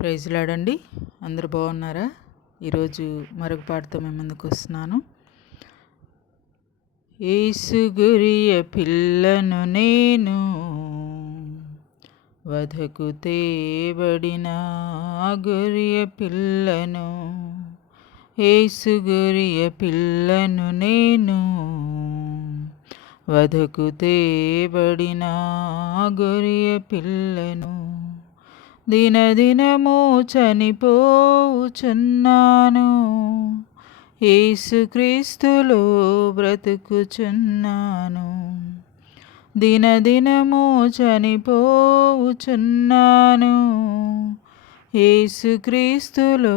Praise లాడండి. అందరూ బాగున్నారా? ఈరోజు మరొక పాటతో మేము ముందుకు వస్తున్నాను. యేసు గొరియ పిల్లను నేను, వధకు తేబడిన గొరియ పిల్లను. యేసు గొరియ పిల్లను నేను, వధకు తేబడిన గొరియ పిల్లను. దినదినము చనిపోవుచున్నాను, యేసుక్రీస్తులో బ్రతుకుచున్నాను. దినదినము చనిపోవుచున్నాను, యేసుక్రీస్తులో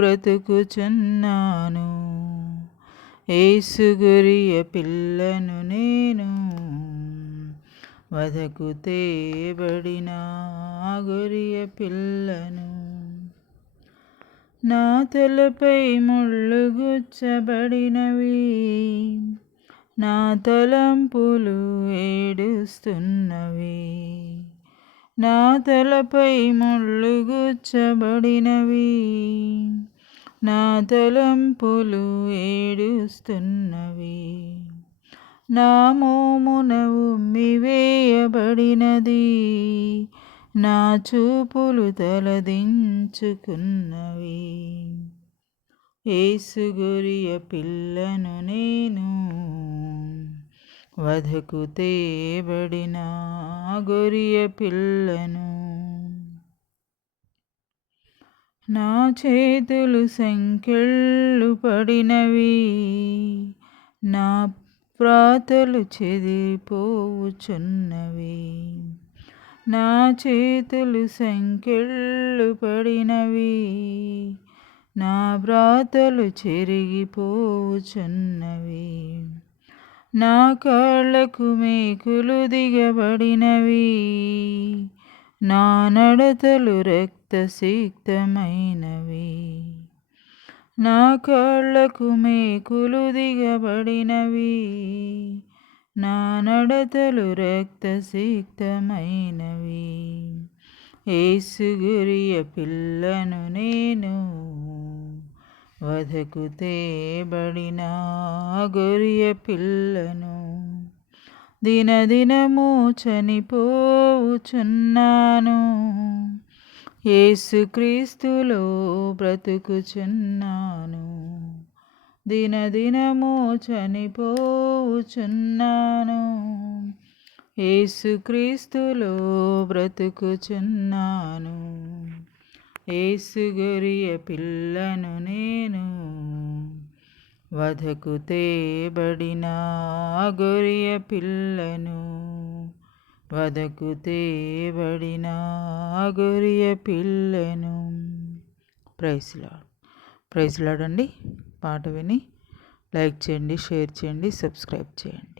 బ్రతుకుచున్నాను. యేసు గొరియ పిల్లను నేను, వధకు తేబడిన గొరియ పిల్లను. నా తలపై ముళ్ళు గుచ్చబడినవి, నా తలంపులు ఏడుస్తున్నవి. నా తలపై ముళ్ళు గుచ్చబడినవి, నా తలంపులు ఏడుస్తున్నవి. నా మోమున ఉమ్మివేయబడినది, నా చూపులు తలదించుకున్నవి. యేసు గొరియ పిల్లను నేను, వధకు తేబడిన గొరియ పిల్లను. నా చేతులు సంకెళ్ళు పడినవి, నా ప్రాతలు చెదిరిపోవుచున్నవి. నా చేతులు సంకెళ్ళు పడినవి, నా ప్రాతలు చెరిగిపోవుచున్నవి. నా కాళ్ళకు మేకులు దిగబడినవి, నా నడతలు రక్తసిక్తమైనవి. నా కాళ్ళకు మేకులు దిగబడినవి, నా నడతలు రక్తసిక్తమైనవి. యేసు గొరియ పిల్లను నేను, వధకు తేబడిన గొరియ పిల్లను. దినదినము చనిపోవుచున్నాను, యేసుక్రీస్తులో బ్రతుకుచున్నాను. దినదినము చనిపోవుచున్నాను, యేసుక్రీస్తులో బ్రతుకుచున్నాను. యేసు గొరియ పిల్లను నేను, వధకు తేబడిన గొరియ పిల్లను. వధకు తేబడిన గొరియ పిల్లను. Praise lord. ప్రైజ్ లార్డ్ అండి. పాట విని లైక్ చేయండి, షేర్ చేయండి, సబ్స్క్రైబ్ చేయండి.